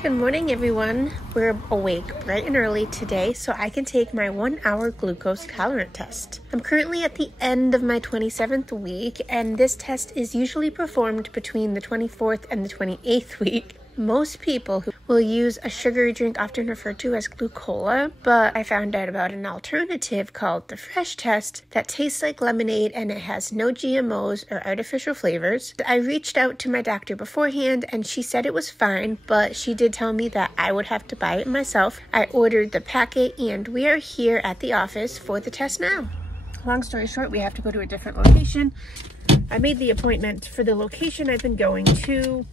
Good morning, everyone. We're awake bright and early today so I can take my 1-hour glucose tolerance test. I'm currently at the end of my 27th week, and this test is usually performed between the 24th and the 28th week. Most people who will use a sugary drink often referred to as glucola, but I found out about an alternative called the fresh test that tastes like lemonade and it has no GMOs or artificial flavors. I reached out to my doctor beforehand and she said it was fine, but she did tell me that I would have to buy it myself. I ordered the packet and we are here at the office for the test now. Long story short, we have to go to a different location. I made the appointment for the location I've been going to.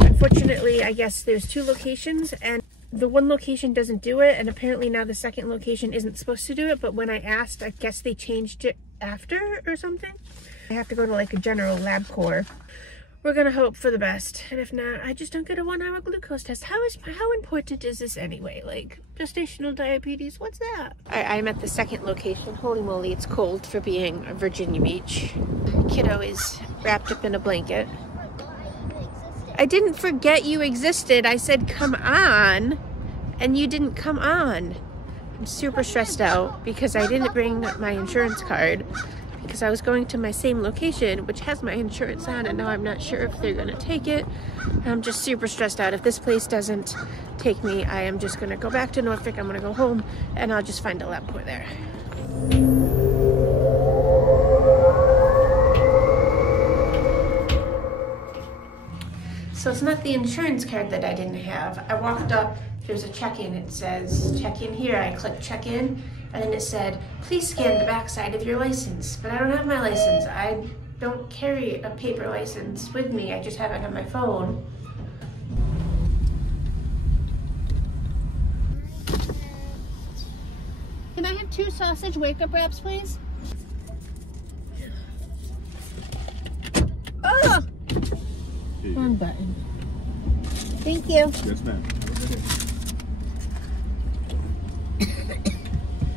Unfortunately, I guess there's 2 locations and the one location doesn't do it, and apparently now the second location isn't supposed to do it, but when I asked, I guess they changed it after or something. I have to go to like a general LabCorp. We're gonna hope for the best, and if not, I just don't get a 1-hour glucose test. How important is this anyway? Like gestational diabetes, what's that? I'm at the second location. Holy moly, it's cold for being Virginia Beach. Kiddo is wrapped up in a blanket. I didn't forget you existed. I said, come on, and you didn't come on. I'm super stressed out because I didn't bring my insurance card because I was going to my same location, which has my insurance on, and now I'm not sure if they're gonna take it. I'm just super stressed out. If this place doesn't take me, I am just gonna go back to Norfolk. I'm gonna go home and I'll just find a LabCorp there. So it's not the insurance card that I didn't have. I walked up, there's a check-in. It says, check in here. I clicked check in, and then it said, please scan the back side of your license. But I don't have my license. I don't carry a paper license with me. I just have it on my phone. Can I have 2 sausage wake-up wraps, please? Oh! Wrong button. Thank you. Yes, ma'am.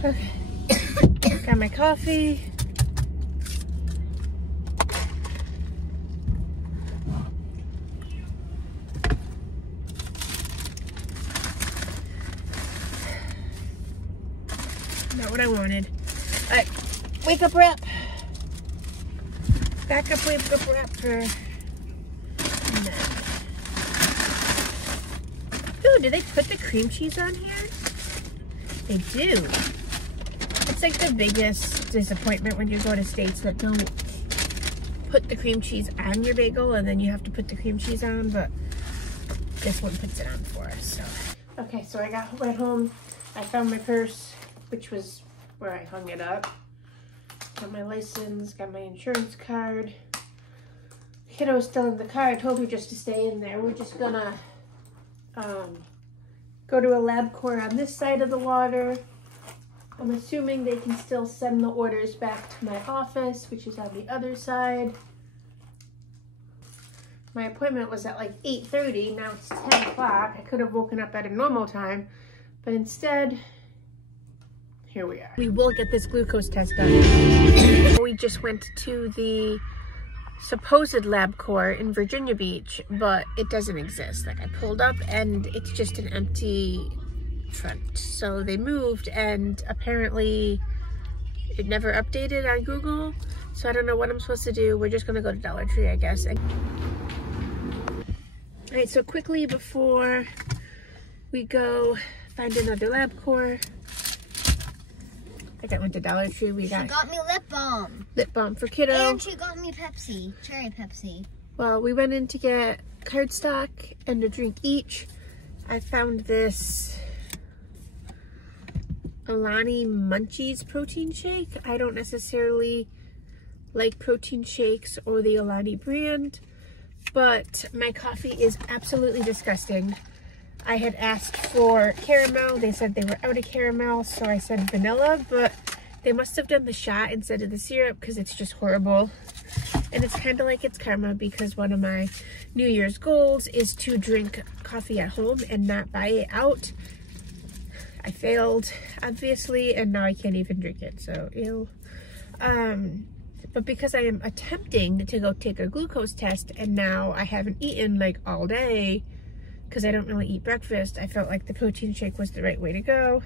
Okay. Got my coffee. Not what I wanted. All right, wake up wrap. Back up wake up wrap for. Ooh, do they put the cream cheese on here? They do. It's like the biggest disappointment when you go to states that don't put the cream cheese on your bagel and then you have to put the cream cheese on, but this one puts it on for us. So. Okay, so I went home. I found my purse, which was where I hung it up. Got my license, got my insurance card. Kiddo was still in the car. I told her just to stay in there. We're just gonna go to a LabCorp on this side of the water. I'm assuming they can still send the orders back to my office, which is on the other side. My appointment was at like 8:30. Now it's 10 o'clock. I could have woken up at a normal time, but instead, here we are. We will get this glucose test done. We just went to the supposed LabCorp in Virginia Beach, but it doesn't exist. Like, I pulled up and it's just an empty front. So they moved, and apparently it never updated on Google. So I don't know what I'm supposed to do. We're just gonna go to Dollar Tree, I guess. All right, so quickly before we go find another LabCorp, I went to Dollar Tree. She got me lip balm. Lip balm for Kiddo. And she got me Pepsi, cherry Pepsi. Well, we went in to get cardstock and a drink each. I found this Alani Munchies protein shake. I don't necessarily like protein shakes or the Alani brand, but my coffee is absolutely disgusting. I had asked for caramel. They said they were out of caramel, so I said vanilla, but they must have done the shot instead of the syrup because it's just horrible. And it's kind of like it's karma because one of my New Year's goals is to drink coffee at home and not buy it out. I failed, obviously, and now I can't even drink it, so ew. But because I am attempting to go take a glucose test and now I haven't eaten like all day, because I don't really eat breakfast, I felt like the protein shake was the right way to go.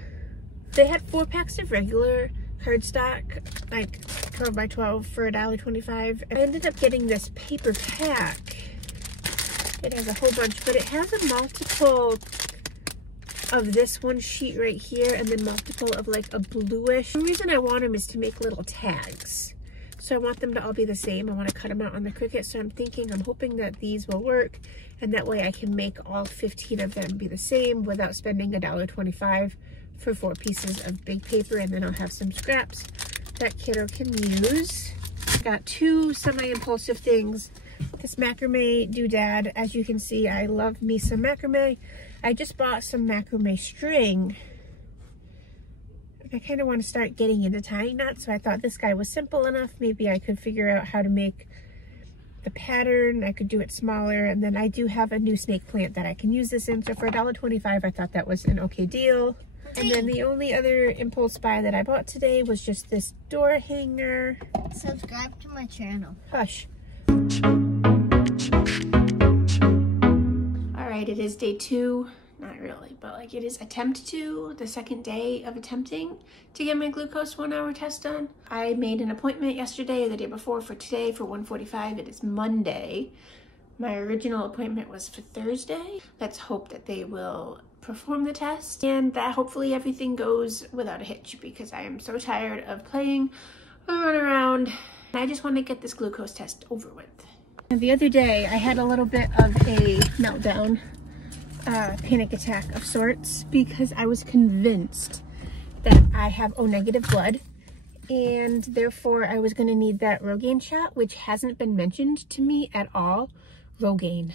They had 4 packs of regular cardstock, like 12 by 12 for $1.25. I ended up getting this paper pack. It has a whole bunch, but it has a multiple of this one sheet right here and then multiple of like a bluish. The reason I want them is to make little tags. So I want them to all be the same. I want to cut them out on the Cricut. So I'm hoping that these will work. And that way I can make all 15 of them be the same without spending $1.25 for 4 pieces of big paper. And then I'll have some scraps that kiddo can use. Got 2 semi-impulsive things. This macrame doodad. As you can see, I love me some macrame. I just bought some macrame string. I kind of want to start getting into tying knots, so I thought this guy was simple enough. Maybe I could figure out how to make the pattern. I could do it smaller, and then I do have a new snake plant that I can use this in. So for $1.25, I thought that was an okay deal. And then the only other impulse buy that I bought today was just this door hanger. Subscribe to my channel. Hush. All right, it is day 2. Not really, but like it is attempt 2, the second day of attempting to get my glucose 1-hour test done. I made an appointment yesterday or the day before for today for 1:45. It is Monday. My original appointment was for Thursday. Let's hope that they will perform the test and that hopefully everything goes without a hitch, because I am so tired of playing a run around. I just want to get this glucose test over with. And the other day I had a little bit of a meltdown. Panic attack of sorts, because I was convinced that I have O negative blood and therefore I was going to need that Rogaine shot, which hasn't been mentioned to me at all. Rogaine,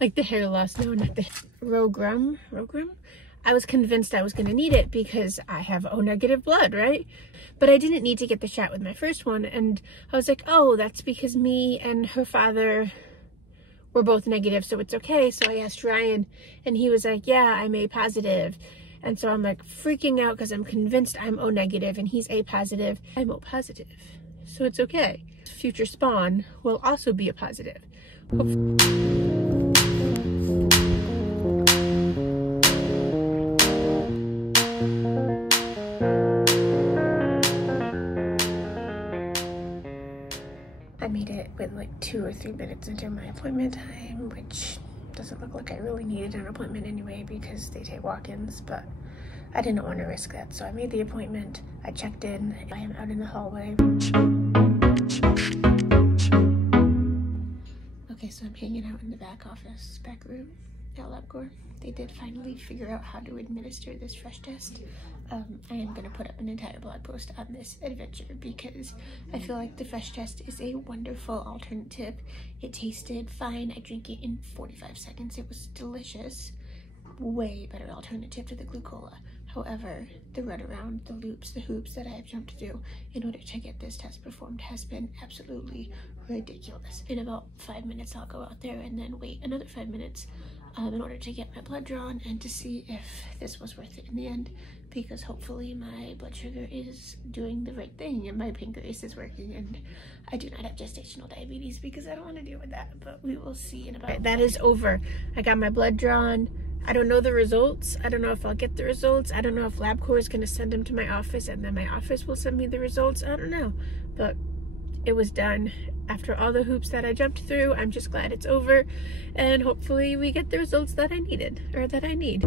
like the hair loss. No, not the Rogrum. I was convinced I was going to need it because I have O negative blood, right? But I didn't need to get the shot with my first one, and I was like, oh, that's because me and her father we're both negative, so it's okay. So I asked Ryan and he was like, yeah, I'm A positive. And so I'm like freaking out because I'm convinced I'm O negative and he's A positive. I'm O positive, so it's okay. Future spawn will also be a positive. I made it with like 2 or 3 minutes into my appointment time, which doesn't look like I really needed an appointment anyway because they take walk-ins, but I didn't want to risk that. So I made the appointment, I checked in, I am out in the hallway. Okay, so I'm hanging out in the back office, back room at LabCorp. They did finally figure out how to administer this fresh test. I am going to put up an entire blog post on this adventure because I feel like the fresh test is a wonderful alternative. It tasted fine. I drank it in 45 seconds. It was delicious. Way better alternative to the glucola. However, the run around, the loops, the hoops that I have jumped through in order to get this test performed has been absolutely ridiculous. In about 5 minutes, I'll go out there and then wait another 5 minutes in order to get my blood drawn and to see if this was worth it in the end, because hopefully my blood sugar is doing the right thing and my pancreas is working and I do not have gestational diabetes, because I don't want to deal with that, but we will see in about... That is over. I got my blood drawn. I don't know the results. I don't know if I'll get the results. I don't know if LabCorp is going to send them to my office and then my office will send me the results. I don't know, but it was done. After all the hoops that I jumped through, I'm just glad it's over, and hopefully we get the results that I needed, or that I need.